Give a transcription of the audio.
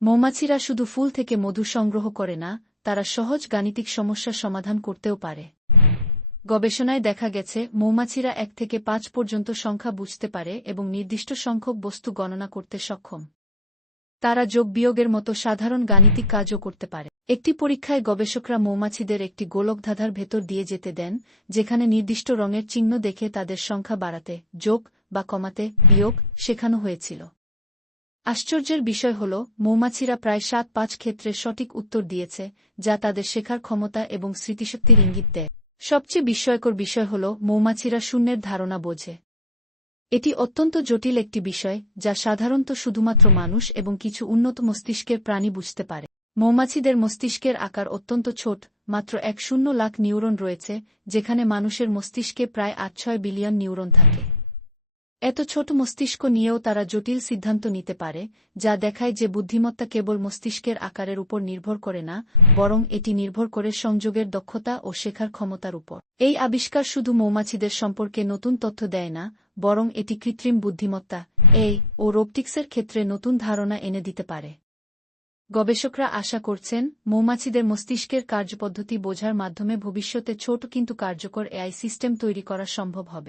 মৌমাছিরা শুধু ফুল থেকে মধু সংগ্রহ করে না, তারা সহজ গাণিতিক সমস্যার সমাধান করতেও পারে। গবেষণায় দেখা গেছে মৌমাছিরা 1 থেকে 5 পর্যন্ত সংখ্যা বুঝতে পারে এবং নির্দিষ্ট সংখ্যক বস্তু গণনা করতে সক্ষম। তারা যোগ-বিয়োগের মতো সাধারণ গাণিতিক কাজও করতে পারে। একটি পরীক্ষায় গবেষকরা মৌমাছিদের একটি গোলকধাঁধার ভেতর দিয়ে যেতে দেন, যেখানে নির্দিষ্ট রঙের চিহ্ন দেখে তাদের সংখ্যা বাড়াতে, যোগ বা কমাতে, বিয়োগ শেখানো হয়েছিল। আশ্চর্যের বিষয় হল, মৌমাছিরা প্রায় 7-5 ক্ষেত্রে সঠিক উত্তর দিয়েছে, যা তাদের শেখার ক্ষমতা এবং স্মৃতিশক্তির ইঙ্গিত দেয়। সবচেয়ে বিস্ময়কর বিষয় হল মৌমাছিরা শূন্যের ধারণা বোঝে। এটি অত্যন্ত জটিল একটি বিষয়, যা সাধারণত শুধুমাত্র মানুষ এবং কিছু উন্নত মস্তিষ্কের প্রাণী বুঝতে পারে। মৌমাছিদের মস্তিষ্কের আকার অত্যন্ত ছোট, মাত্র 1 লাখ নিউরন রয়েছে, যেখানে মানুষের মস্তিষ্কে প্রায় 8-6 বিলিয়ন নিউরন থাকে। এত ছোট মস্তিষ্ক নিয়েও তারা জটিল সিদ্ধান্ত নিতে পারে, যা দেখায় যে বুদ্ধিমত্তা কেবল মস্তিষ্কের আকারের উপর নির্ভর করে না, বরং এটি নির্ভর করে সংযোগের দক্ষতা ও শেখার ক্ষমতার উপর। এই আবিষ্কার শুধু মৌমাছিদের সম্পর্কে নতুন তথ্য দেয় না, বরং এটি কৃত্রিম বুদ্ধিমত্তা এআই ও রোবটিক্সের ক্ষেত্রে নতুন ধারণা এনে দিতে পারে। গবেষকরা আশা করছেন, মৌমাছিদের মস্তিষ্কের কার্যপদ্ধতি বোঝার মাধ্যমে ভবিষ্যতে ছোট কিন্তু কার্যকর এআই সিস্টেম তৈরি করা সম্ভব হবে।